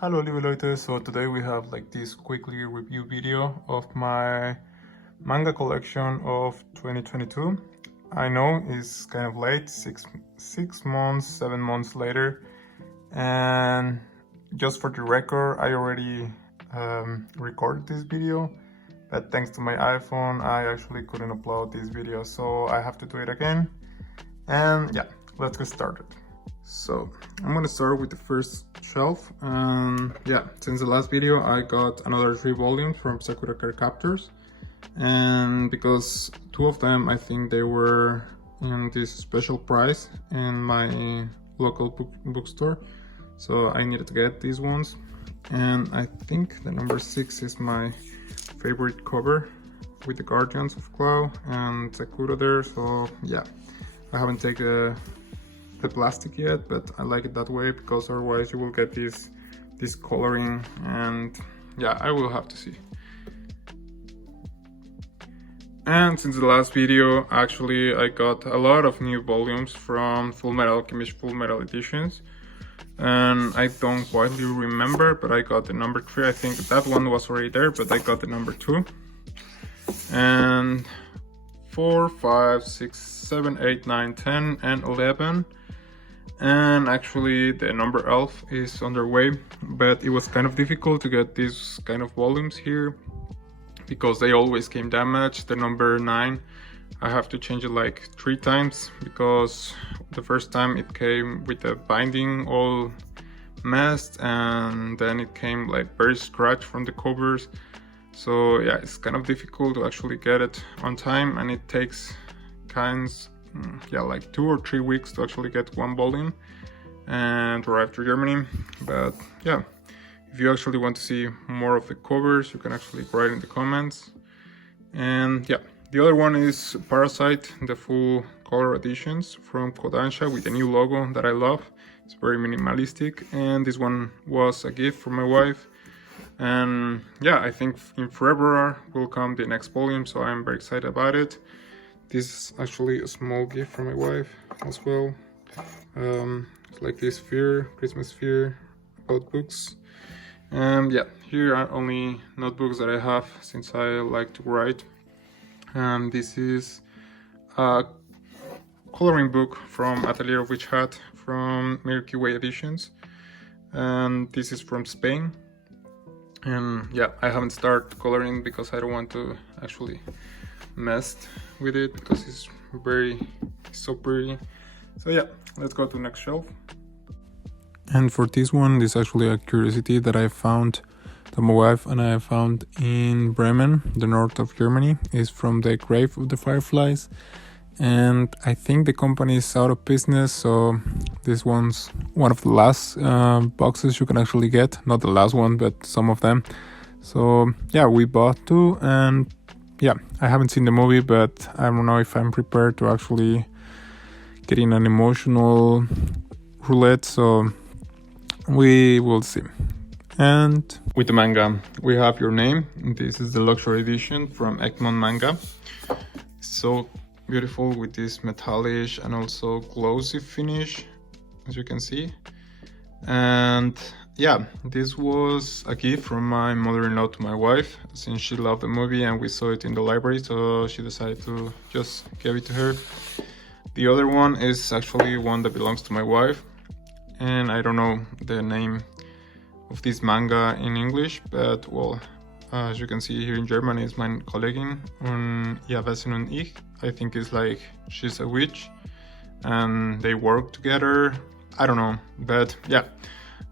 Hello liebe Leute, so today we have like this quickly review video of my manga collection of 2022. I know it's kind of late, six months, 7 months later, and just for the record, I already recorded this video, but thanks to my iPhone, I actually couldn't upload this video, so I have to do it again. And yeah, let's get started. So I'm gonna start with the first shelf, and yeah, since the last video I got another 3 volumes from Sakura Card Captors, and because 2 of them I think they were in this special price in my local bookstore, so I needed to get these ones. And I think the number 6 is my favorite cover with the Guardians of Cloud and Sakura there, so yeah, I haven't taken the plastic yet, but I like it that way because otherwise you will get this coloring, and yeah, I will have to see. And since the last video, actually I got a lot of new volumes from Fullmetal Alchemist Fullmetal Editions, and I don't quite remember, but I got the number 3. I think that one was already there, but I got the number 2. And 4, 5, 6, 7, 8, 9, 10, and 11. And actually the number 11 is underway, but it was kind of difficult to get these kind of volumes here because they always came damaged. The number 9, I have to change it like 3 times because the first time it came with the binding all messed, and then it came like very scratched from the covers. So yeah, it's kind of difficult to actually get it on time, and it takes like 2 or 3 weeks to actually get 1 volume and arrive to Germany. But yeah, if you actually want to see more of the covers, you can actually write in the comments. And yeah, the other one is Parasite, the full color editions from Kodansha with a new logo that I love. It's very minimalistic, and this one was a gift from my wife. And yeah, I think in February will come the next volume, so I'm very excited about it. This is actually a small gift from my wife as well. It's like this Christmas sphere about books. Yeah, here are only notebooks that I have since I like to write. This is a coloring book from Atelier of Witch Hat from Milky Way Editions, and this is from Spain. And yeah, I haven't started coloring because I don't want to actually mess with it because it's so pretty. So yeah, let's go to the next shelf. And for this one, this is actually a curiosity that I found, that my wife and I found in Bremen, the north of Germany. Is from the Grave of the Fireflies, and I think the company is out of business, so this one's one of the last boxes you can actually get. Not the last one, but some of them. So yeah, we bought 2, and yeah, I haven't seen the movie, but I don't know if I'm prepared to actually get in an emotional roulette, so we will see. And with the manga, we have Your Name. This is the luxury edition from Egmont Manga. So beautiful with this metallic and also glossy finish, as you can see. And yeah, this was a gift from my mother-in-law to my wife, since she loved the movie and we saw it in the library, so she decided to just give it to her. The other one is actually one that belongs to my wife, and I don't know the name of this manga in English, but well, as you can see here in German, is Mein Kollegin und ihr Wesen und ich. I think it's like she's a witch and they work together. I don't know, but yeah,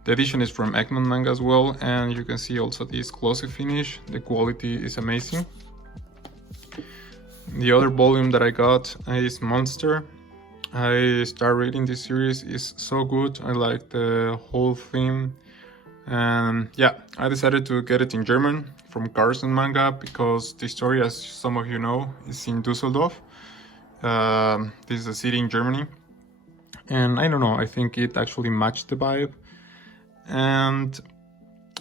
the edition is from Egmont Manga as well, and you can see also this glossy finish. The quality is amazing. The other volume that I got is Monster. I started reading this series, is so good. I like the whole theme, and yeah, I decided to get it in German from Carson Manga because the story, as some of you know, is in Düsseldorf. This is a city in Germany, and I don't know, I think it actually matched the vibe. And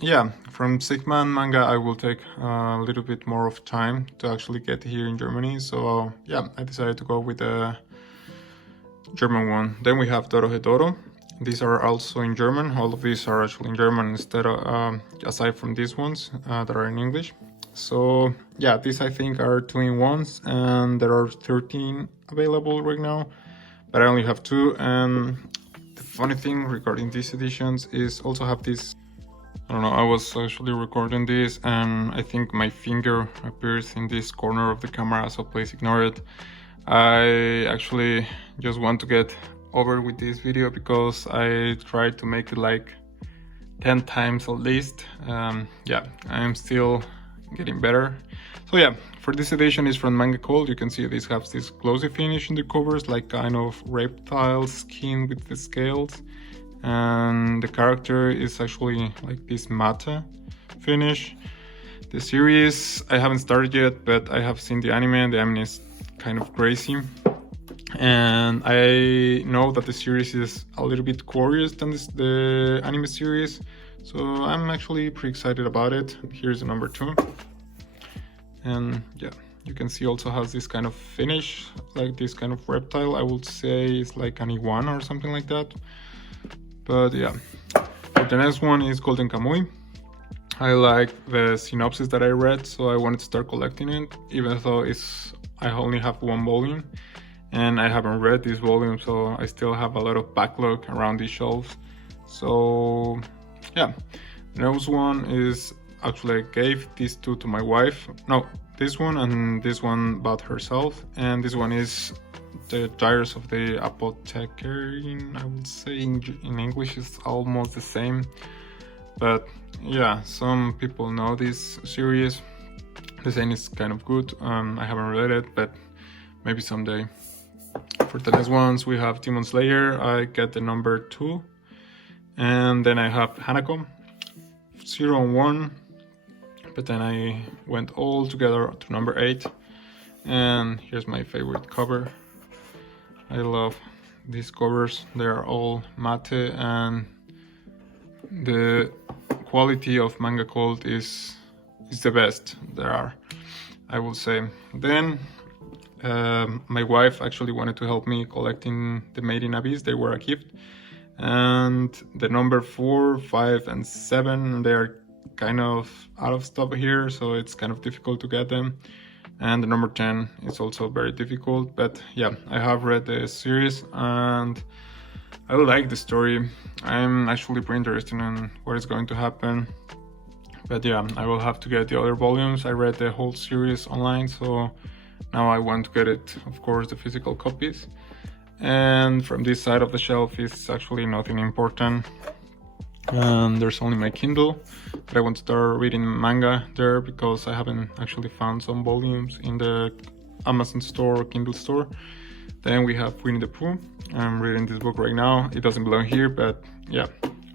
yeah, from Sigma Manga I will take a little bit more of time to actually get here in Germany, so yeah, I decided to go with the German one. Then we have Doro Hedoro. These are also in German. All of these are actually in German instead of aside from these ones that are in English. So yeah, these I think are 2-in-1s, and there are 13 available right now, but I only have 2. And the funny thing regarding these editions is also have this, I don't know, I was actually recording this and I think my finger appears in this corner of the camera, so please ignore it. I actually just want to get over with this video because I tried to make it like 10 times at least. Yeah, I'm still getting better. So yeah, for this edition is from Manga Cold. You can see this has this glossy finish in the covers, like kind of reptile skin with the scales, and the character is actually like this matte finish. The series I haven't started yet, but I have seen the anime. The anime is kind of crazy, and I know that the series is a little bit glorious than the anime series, so I'm actually pretty excited about it. Here's the number 2, and yeah, you can see also has this kind of finish, like this kind of reptile. I would say it's like an iguana or something like that. But yeah, but the next one is Golden Kamuy. I like the synopsis that I read, so I wanted to start collecting it, even though I only have 1 volume and I haven't read this volume, so I still have a lot of backlog around these shelves. So yeah, the next one is, actually I gave these 2 to my wife. No, this one and this one bought herself, and this one is the Diaries of the Apothecarian. I would say in English it's almost the same, but yeah, some people know this series. The saying is kind of good. I haven't read it, but maybe someday. For the next ones we have Demon Slayer. I get the number 2, and then I have Hanako 0 and 1, but then I went all together to number 8. And here's my favorite cover. I love these covers. They are all matte, and the quality of Manga Cold is the best there are, I will say. Then my wife actually wanted to help me collecting the Made in Abyss. They were a gift, and the number 4, 5, and 7, they're kind of out of stock here, so it's kind of difficult to get them. And the number 10 is also very difficult, but yeah, I have read the series and I like the story. I'm actually pretty interested in what is going to happen. But yeah, I will have to get the other volumes. I read the whole series online, so now I want to get it, of course, the physical copies. And from this side of the shelf is actually nothing important. And there's only my Kindle, but I want to start reading manga there because I haven't actually found some volumes in the Amazon store or Kindle store. Then we have Winnie the Pooh. I'm reading this book right now. It doesn't belong here, but yeah,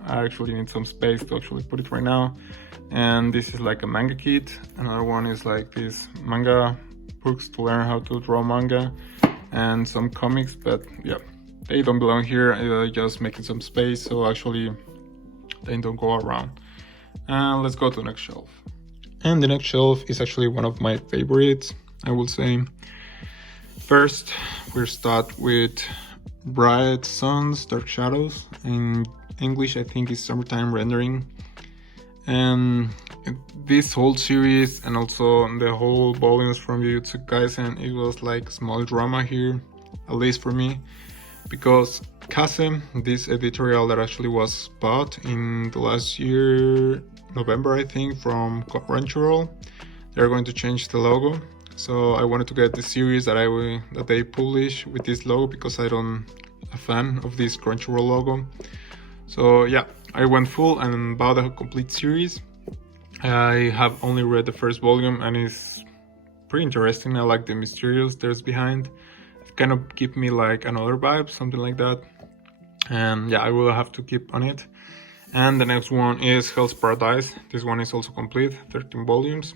I actually need some space to actually put it right now. And this is like a manga kit. Another one is like these manga books to learn how to draw manga, and some comics, but yeah, they don't belong here. I'm just making some space, so actually they don't go around. And let's go to the next shelf. And the next shelf is actually one of my favorites, I will say. First, we'll start with Bright Suns, Dark Shadows. In English, I think it's Summertime Rendering. And this whole series and also the whole volumes from Jujutsu Kaisen, it was like small drama here, at least for me, because Kase, this editorial that actually was bought in the last year, November I think, from Crunchyroll, they're going to change the logo. So I wanted to get the series that they publish with this logo because I don't a fan of this Crunchyroll logo. So yeah, I went full and bought a complete series. I have only read the first volume and it's pretty interesting. I like the mysterious there's behind. It kind of give me like another vibe, something like that. And yeah, I will have to keep on it. And the next one is Hell's Paradise. This one is also complete, 13 volumes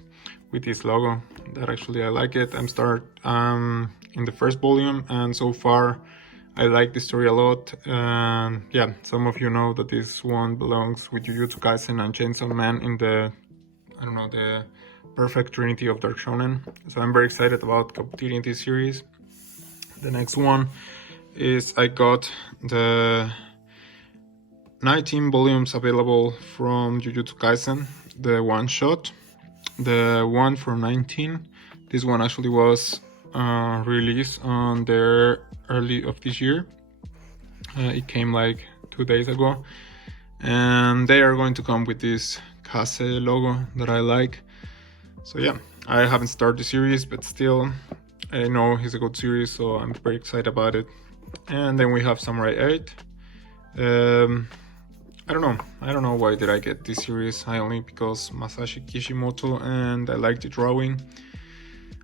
with this logo. That actually I like it. I'm in the first volume, and so far I like the story a lot. Yeah, some of you know that this one belongs with Jujutsu Kaisen and Chainsaw Man in the, I don't know, the perfect trinity of Dark Shonen. So I'm very excited about completing this series. The next one is I got the 19 volumes available from Jujutsu Kaisen, the one shot. The one from 19, this one actually was released on the early of this year. It came like 2 days ago, and they are going to come with this Kase logo that I like. So yeah, I haven't started the series, but still I know it's a good series, so I'm very excited about it. And then we have Samurai 8. I don't know why did I get this series. I only because Masashi Kishimoto, and I like the drawing.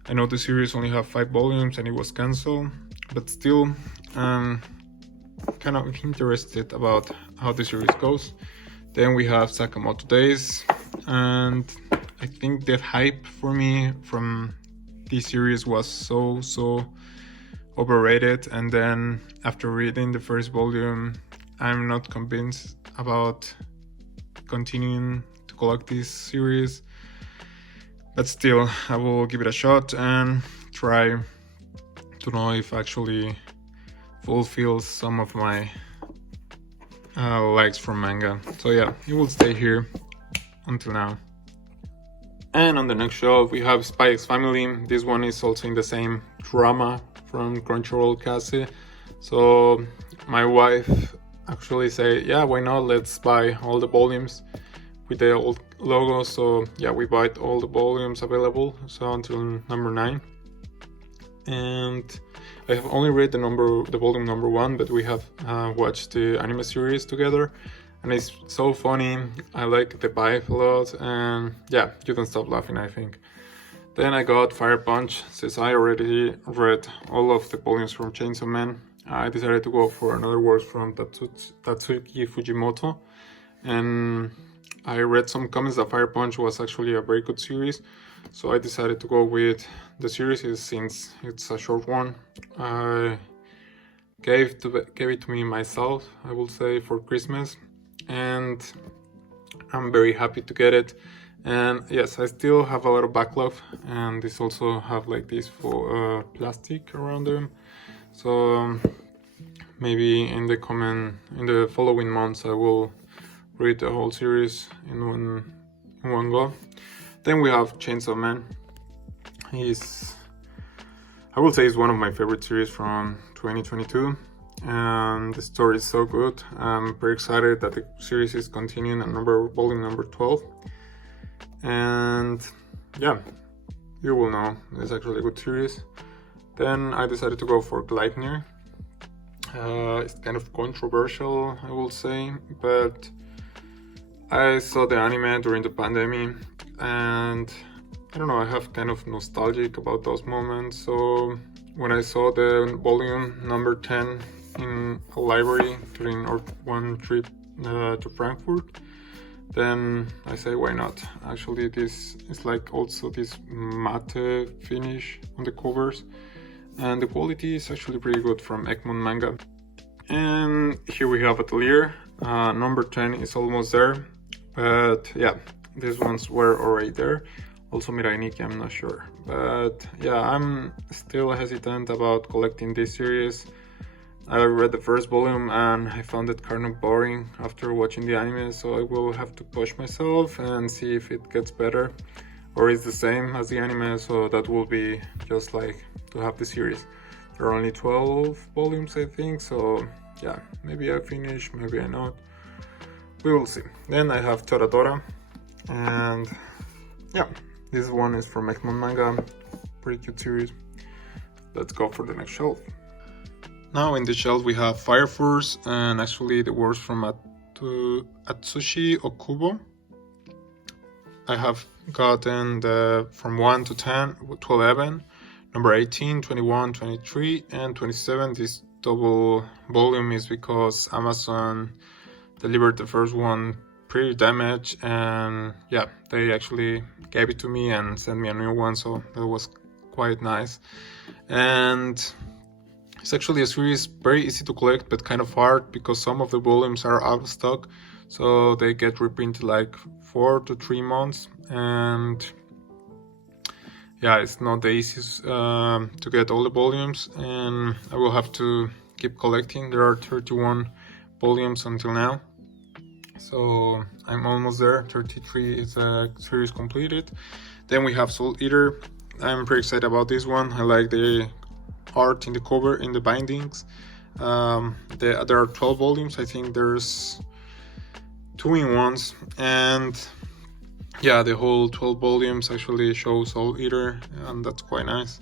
I know the series only have 5 volumes and it was cancelled, but still kind of interested about how the series goes. Then we have Sakamoto Days, and I think the hype for me from this series was so overrated, and then after reading the first volume I'm not convinced about continuing to collect this series, but still I will give it a shot and try to know if actually fulfills some of my likes from manga. So yeah, it will stay here until now. And on the next shelf we have Spy X Family. This one is also in the same drama from Crunchyroll Kase. So my wife actually say, yeah, why not, let's buy all the volumes with the old logo. So yeah, we bought all the volumes available, so until number 9. And I have only read the volume number 1, but we have watched the anime series together, and it's so funny. I like the vibe a lot, and yeah, you don't stop laughing, I think. Then I got Fire Punch. Since I already read all of the volumes from Chainsaw Man, I decided to go for another work from Tatsuki Fujimoto, and I read some comments that Fire Punch was actually a very good series, so I decided to go with the series since it's a short one. I gave it to me myself, I will say, for Christmas, and I'm very happy to get it. And yes, I still have a lot of backlog, and this also have like this for plastic around them. So maybe in the following months I will read the whole series in one go. Then we have Chainsaw Man. I will say he's one of my favorite series from 2022, and the story is so good. I'm very excited that the series is continuing at volume number 12. And yeah, you will know it's actually a good series. Then I decided to go for Gleipnir. It's kind of controversial, I will say, but I saw the anime during the pandemic, and I don't know, I have kind of nostalgic about those moments. So when I saw the volume number 10 in a library during our one trip to Frankfurt, then I say, why not? Actually, this is like also this matte finish on the covers, and the quality is actually pretty good from Egmont Manga. And here we have Atelier. Number 10 is almost there, but yeah, these ones were already there. Also Mirai Nikki, I'm not sure, but yeah, I'm still hesitant about collecting this series. I read the first volume and I found it kind of boring after watching the anime, so I will have to push myself and see if it gets better or is the same as the anime. So that will be just like to have the series. There are only 12 volumes, I think, so yeah, maybe I finish, maybe I not, we will see. Then I have Toradora, and yeah, this one is from Egmont Manga, pretty cute series. Let's go for the next shelf. Now in the shelf we have Fire Force, and actually the works from Atsushi Okubo. I have gotten from 1 to 10 to 11, number 18, 21, 23, and 27. This double volume is because Amazon delivered the first one pretty damaged, and yeah, they actually gave it to me and sent me a new one, so that was quite nice. And it's actually a series very easy to collect, but kind of hard because some of the volumes are out of stock, so they get reprinted like 4 to 3 months, and yeah, it's not the easiest to get all the volumes, and I will have to keep collecting. There are 31 volumes until now. So I'm almost there. 33 is a series completed. Then we have Soul Eater. I'm pretty excited about this one. I like the art in the cover, in the bindings. There are 12 volumes. I think there's 2-in-1s, and yeah, the whole 12 volumes actually show Soul Eater, and that's quite nice.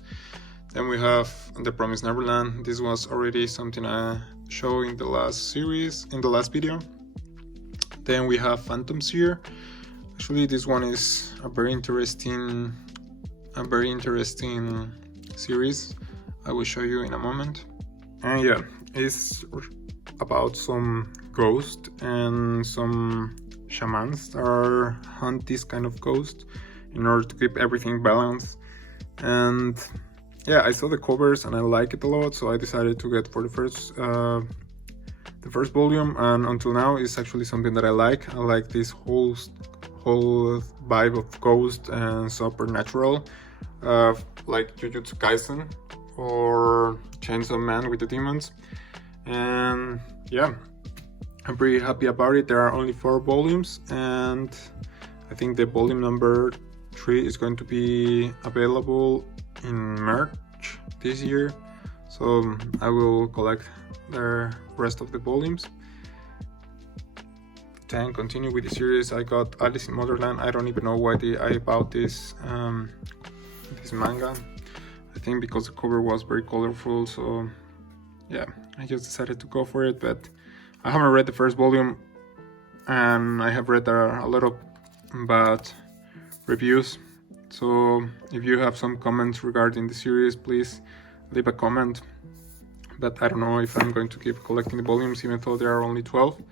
Then we have The Promised Neverland. This was already something I showed in the last series, in the last video. Then we have Phantom Seer. Actually, this one is a very interesting series. I will show you in a moment. And yeah, it's about some ghosts and some shamans that hunt this kind of ghost in order to keep everything balanced. And yeah, I saw the covers and I like it a lot, so I decided to get for the first volume, and until now it's actually something that I like. I like this whole vibe of ghost and supernatural, like Jujutsu Kaisen or Chainsaw Man with the demons. And yeah, I'm pretty happy about it. There are only 4 volumes, and I think the volume number 3 is going to be available in March this year, so I will collect the rest of the volumes. Then continue with the series. I got Alice in Wonderland. I don't even know why I bought this manga. I think because the cover was very colorful, so yeah, I just decided to go for it. But I haven't read the first volume, and I have read a lot of bad reviews. So if you have some comments regarding the series, please leave a comment. But I don't know if I'm going to keep collecting the volumes, even though there are only 12.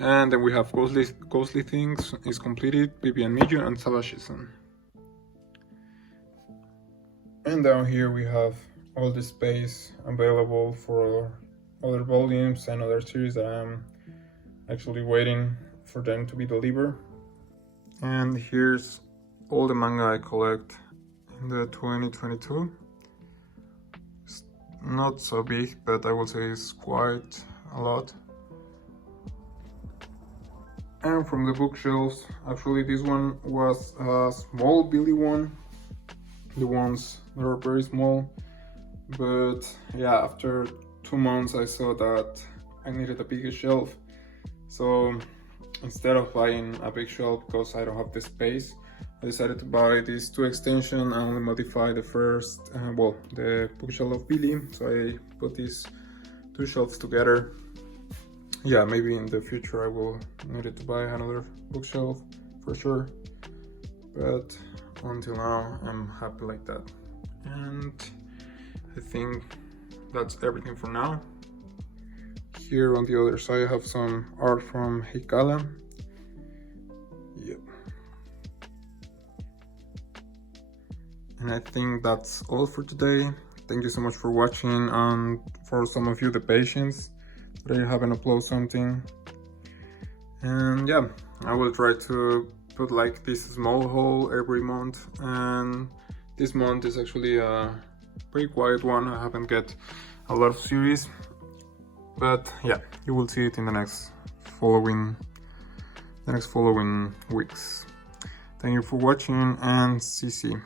And then we have Ghostly Things is completed, Bibi and Miju, and Savage-san. And down here we have all the space available for other volumes and other series that I'm actually waiting for them to be delivered. And here's all the manga I collect in the 2022. It's not so big, but I will say it's quite a lot. And from the bookshelves, actually this one was a small Billy one. The ones that are very small, but yeah, after 2 months I saw that I needed a bigger shelf. So instead of buying a big shelf because I don't have the space, I decided to buy these 2 extensions and only modify the first, the bookshelf of Billy. So I put these 2 shelves together. Yeah, maybe in the future I will need to buy another bookshelf for sure, but until now I'm happy like that. And I think that's everything for now. Here on the other side I have some art from Hikala. Yep. And I think that's all for today. Thank you so much for watching, and for some of you the patience that I haven't uploaded something. And yeah, I will try to put like this small haul every month, and this month is actually a pretty quiet one. I haven't get a lot of series, but yeah, you will see it in the next following weeks. Thank you for watching, and CC.